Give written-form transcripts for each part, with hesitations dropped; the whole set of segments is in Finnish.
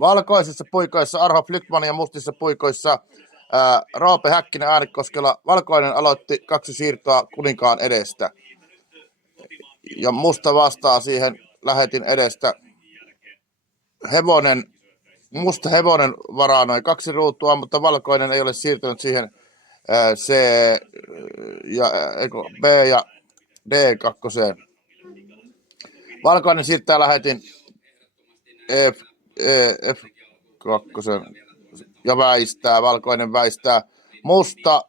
valkoisissa puikoissa Arho Flykman ja mustissa puikoissa Roope Häkkinen Äänekoskella. Valkoinen aloitti 2 siirtoa Kuninkaan edestä. Ja musta vastaa siihen lähetin edestä. Musta hevonen varaa noin 2 ruutua, mutta valkoinen ei ole siirtynyt siihen B ja D2. Valkoinen siirtää lähetin F2 ja väistää. Valkoinen väistää. Musta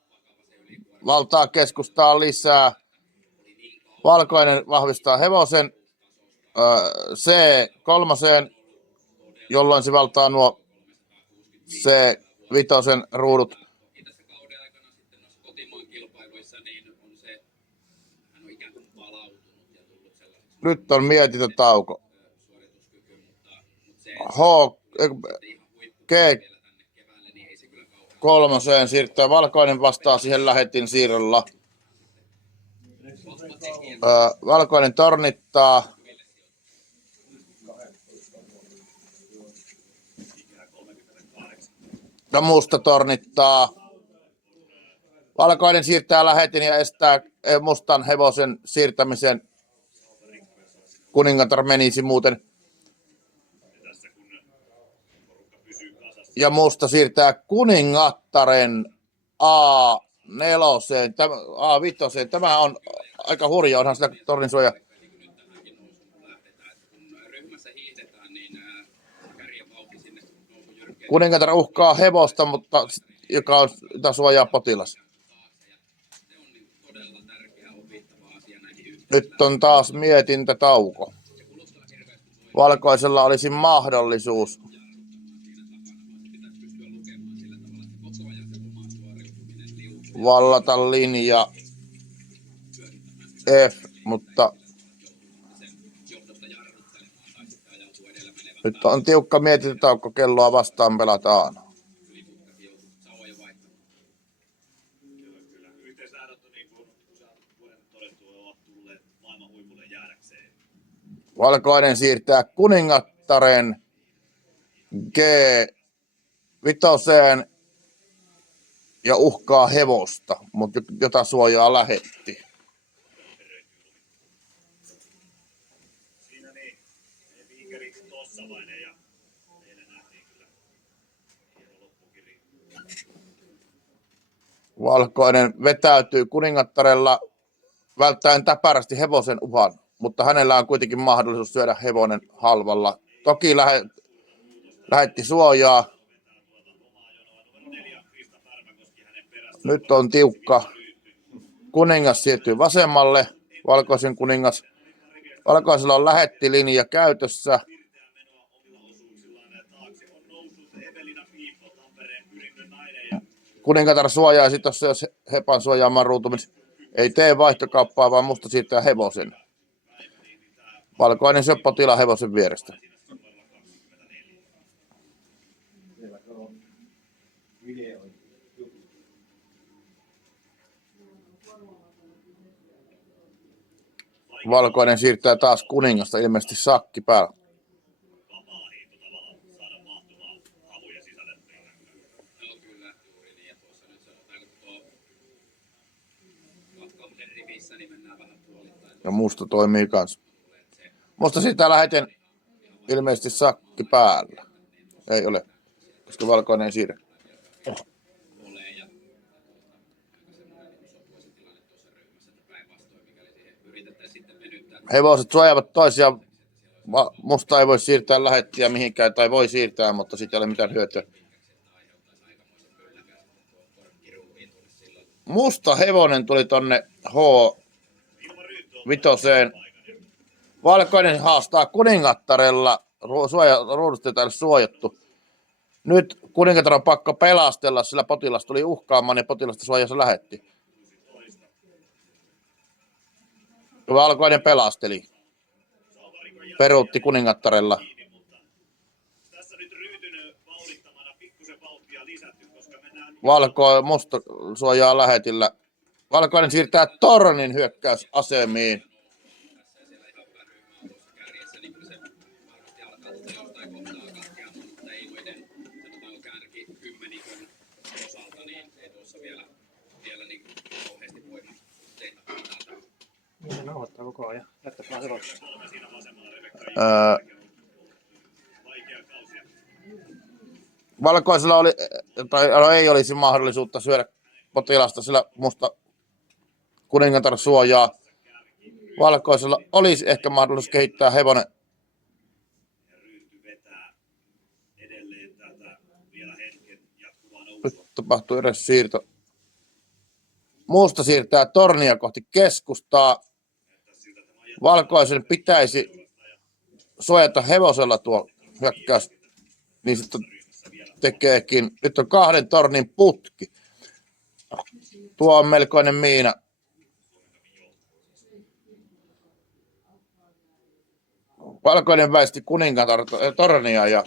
valtaa keskustaa lisää. Valkoinen vahvistaa hevosen C3, jolloin se valtaa nuo C5 ruudut. Nyt on mietintätauko. G3 siirtää. Valkoinen vastaa siihen lähetin siirrolla. Valkoinen tornittaa. Ja musta tornittaa. Valkoinen siirtää lähetin ja estää mustan hevosen siirtämisen. Kuningatar menisi muuten. Ja musta siirtää kuningattaren A4, A5. Tämä on aika hurja, onhan sitä torninsuoja. Kuningatar uhkaa hevosta, mutta jota suojaa potilas. Nyt on taas mietintätauko. Valkoisella olisi mahdollisuus vallata linja F, mutta nyt on tiukka mietintätauko, kelloa vastaan pelataan. Valkoinen siirtää kuningattaren G5 ja uhkaa hevosta, mutta jota suojaa lähetti. Valkoinen vetäytyy kuningattarella välttäen täpärästi hevosen uhan, mutta hänellä on kuitenkin mahdollisuus syödä hevonen halvalla. Toki lähetti suojaa. Nyt on tiukka. Kuningas siirtyy vasemmalle. Valkoisen kuningas. Valkoisella on lähettilinja käytössä. Kuningatar suojaisi tuossa, jos hepan suojaamaan ruutumis. Ei tee vaihtokauppaa, vaan musta siirtää hevosen. Valkoinen syö potilaan hevosen vierestä. Valkoinen siirtää taas kuningasta, ilmeisesti sakki päällä. Ja musta toimii kanssa. Musta siitä lähetin ilmeisesti sakki päällä. Ei ole, koska valkoinen ei siirrä. Hevoset suojaavat toisiaan. Musta ei voi siirtää lähettiä mihinkään, tai voi siirtää, mutta siitä ei ole mitään hyötyä. Musta hevonen tuli tonne H5. Valkoinen haastaa kuningattarella. Ruudusta ei suojattu. Nyt kuningatar on pakko pelastella, sillä potilas tuli uhkaamaan ja potilasta suojassa lähetti. Valkoinen pelasteli. Peruutti kuningattarella. Musta suojaa lähetillä. Valkoinen siirtää tornin hyökkäysasemiin. Valkoisella oli, tai ei olisi mahdollisuutta syödä potilasta, sillä musta kuningatar suojaa. Valkoisella olisi ehkä mahdollisuus kehittää hevonen. Nyt tapahtuu edes siirto. Musta siirtää tornia kohti keskustaa. Valkoisen pitäisi suojata hevosella tuo hyökkäys. Niin sitten tekeekin. Nyt on 2 tornin putki. Tuo on melkoinen miina. Valkoinen väisti kuningatar-tornia ja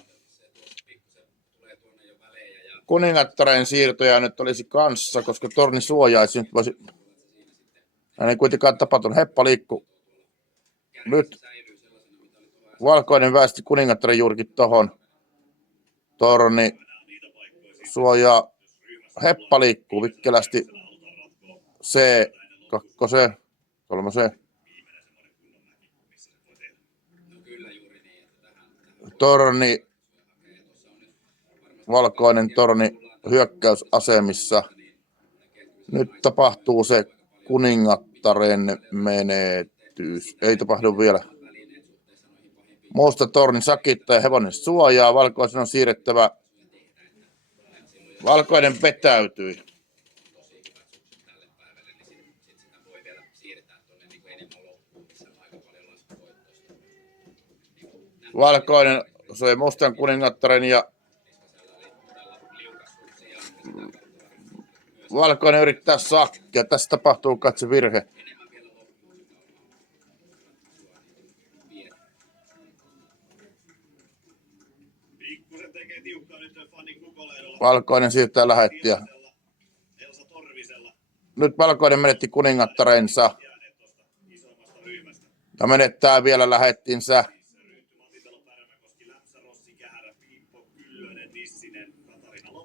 kuningattaren siirtoja nyt olisi kanssa, koska torni suojaisi. Nyt voisi... Hän ei kuitenkaan tapahtunut. Heppa liikkuu. Nyt valkoinen väisti kuningattaren juurikin tohon. Torni suojaa. Heppa liikkuu vikkelästi. C, 2, 3. Torni, valkoinen torni hyökkäysasemissa. Nyt tapahtuu se kuningattaren menetys. Ei tapahdu vielä. Musta torni sakittaa ja hevonen suojaa. Valkoisen on siirrettävä. Valkoinen vetäytyi. Valkoinen söi mustan kuningattaren ja valkoinen yrittää sakkia. Tässä tapahtuu katse virhe. Valkoinen siirtää lähettiä. Nyt valkoinen menetti kuningattarensa. Ja menettää vielä lähettinsä.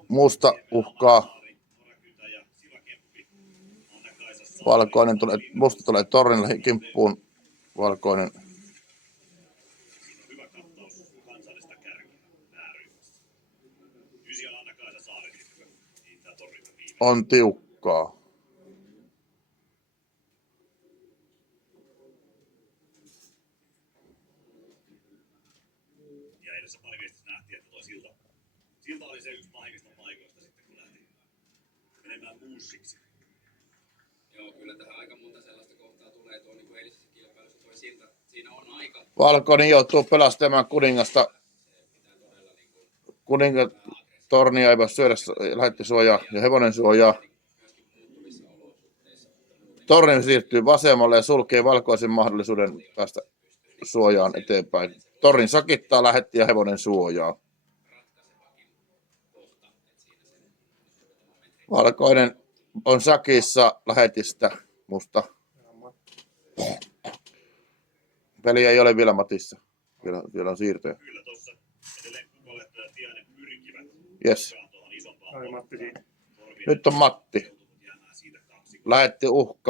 Musta uhkaa. Valkoinen tulee, musta tulee tornille kimppuun. Valkoinen on tiukkaa. Ja edessä pariviestissä nähtiin, että tuo silta oli se yksi pahimmista paikoista sitten, kun lähti menemään muussiksi. Joo, kyllä tähän aika monta sellaista kohtaa tulee tuo niin eilisessä kilpailussa tuo silta. Siinä on aika. Valkoinen joutuu pelastamaan kuningasta. Tornia ei voi syödä, lähetti suojaa ja hevonen suojaa. Torni siirtyy vasemmalle ja sulkee valkoisen mahdollisuuden päästä suojaan eteenpäin. Torni sakittaa, lähetti ja hevonen suojaa. Valkoinen on sakissa lähetistä, musta. Peli ei ole vielä matissa. Vielä on siirtoja. Kyllä tuossa edelleen Kukolehto ja Tiainen pyrkivät. Yes. Nyt on Matti. Lähetti uhkaa.